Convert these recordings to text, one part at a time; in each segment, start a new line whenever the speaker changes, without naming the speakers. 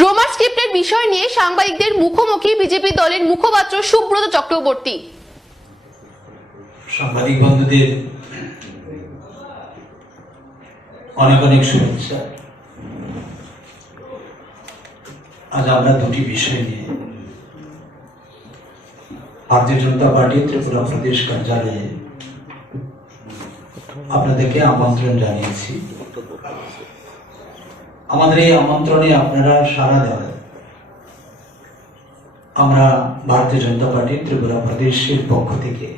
রোমার স্ক্রিপ্টের বিষয় নিয়ে সাংবাদিকদের মুখোমুখি বিজেপি দলের মুখপাত্র সুব্রত চক্রবর্তী।
সাংবাদিক বন্ধুদের অনেক অনেক শুভেচ্ছা। আজ আমরা দুটি বিষয় নিয়ে ভারতীয় জনতা পার্টি ত্রিপুরা প্রদেশ কার্যালয়ে আপনাদেরকে আমন্ত্রণ জানিয়েছি। আমাদের এই আমন্ত্রণে আপনারা সাড়া দেওয়া আমরা ভারতীয় জনতা পার্টি ত্রিপুরা প্রদেশের পক্ষ থেকে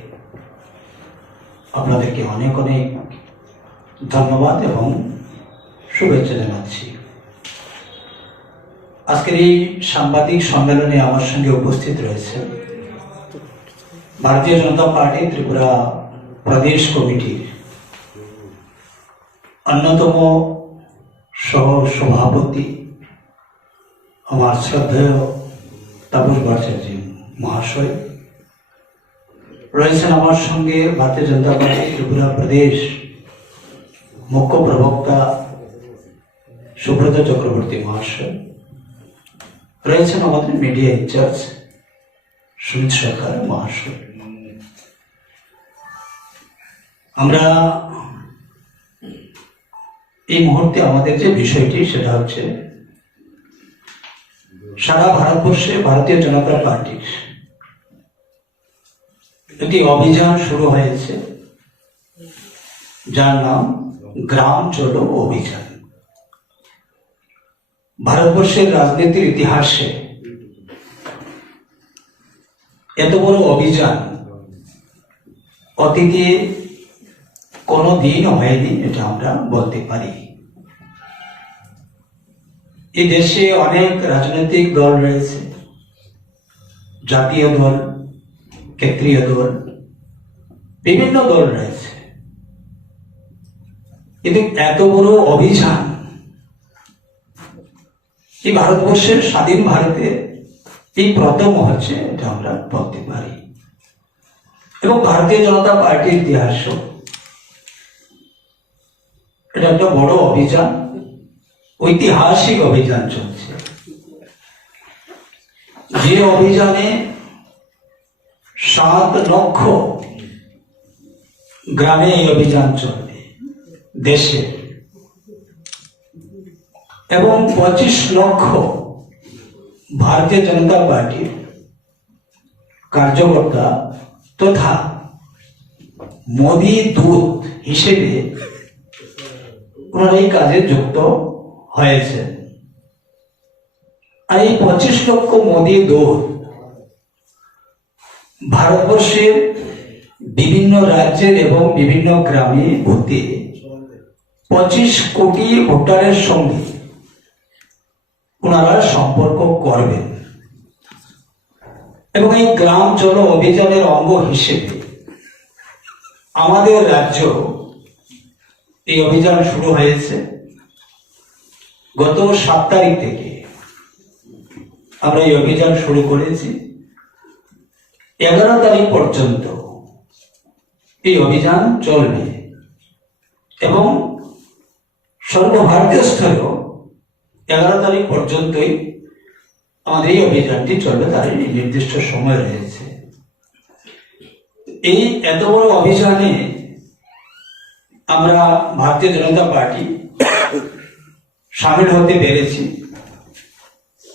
আপনাদেরকে অনেক অনেক ধন্যবাদ এবং শুভেচ্ছা জানাচ্ছি। আজকের এই সাংবাদিক সম্মেলনে আমার সঙ্গে উপস্থিত রয়েছে ভারতীয় জনতা পার্টি ত্রিপুরা প্রদেশ কমিটির অন্যতম সভাপতি আমার শ্রদ্ধেয় তাপস ভট্টাচার্য মহাশয়। রয়েছেন আমার সঙ্গে ভারতীয় জনতা পার্টি ত্রিপুরা প্রদেশ মুখ্য প্রবক্তা সুব্রত চক্রবর্তী মহাশয়। রয়েছেন আমাদের মিডিয়া ইনচার্জ সুমিত সরকার মহাশয়। আমরা এই মুহূর্তে আমাদের যে বিষয়টি, সেটা হচ্ছে সারা ভারতবর্ষে ভারতীয় জনতা পার্টির একটি অভিযান শুরু হয়েছে, যার নাম গ্রাম চলো অভিযান। ভারতবর্ষের রাজনীতির ইতিহাসে এত বড় অভিযান অতীতে কোনো দিন হয়নি, এটা আমরা বলতে পারি। এই দেশে অনেক রাজনৈতিক দল রয়েছে। জাতীয় দল, ক্ষেত্রীয় দল, বিভিন্ন দল রয়েছে। কিন্তু এত বড় অভিযান এই ভারতবর্ষের স্বাধীন ভারতে এই প্রথম হচ্ছে, এটা আমরা বলতে পারি। এবং ভারতীয় জনতা পার্টির ইতিহাস এটা একটা বড় অভিযান। ঐতিহাসিক অভিযান চলছে। যে অভিযানে সাত লক্ষ গ্রামে এই অভিযান চলবে, দেশে। এবং পঁচিশ লক্ষ ভারতীয় জনতা পার্টির কার্যকর্তা তথা মোদী দূত হিসেবে ওনারা এই কাজে যুক্ত হয়েছে। আর এই পঁচিশ লক্ষ মোদী দূত ভারতবর্ষের বিভিন্ন রাজ্যের এবং বিভিন্ন গ্রামে ভর্তি। পঁচিশ কোটি ভোটারের সঙ্গে ওনারা সম্পর্ক করবেন। এবং এই গ্রাম চলো অভিযানের অঙ্গ হিসেবে আমাদের রাজ্য এই অভিযান শুরু হয়েছে গত সাত তারিখ থেকে। আমরা এই অভিযান শুরু করেছি। এগারো তারিখ পর্যন্ত এই অভিযান চলবে এবং সর্বভারতীয় স্তরেও এগারো তারিখ পর্যন্তই আমাদের এই অভিযানটি চলবে, তার নির্দিষ্ট সময় রয়েছে। এই এত বড় অভিযানে আমরা ভারতীয় জনতা পার্টি সামিল হতে পেরেছি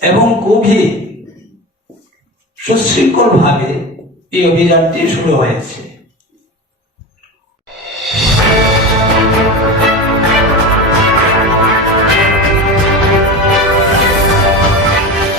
এবং খুবই সুশৃঙ্খল ভাবে এই অভিযানটি শুরু হয়েছে।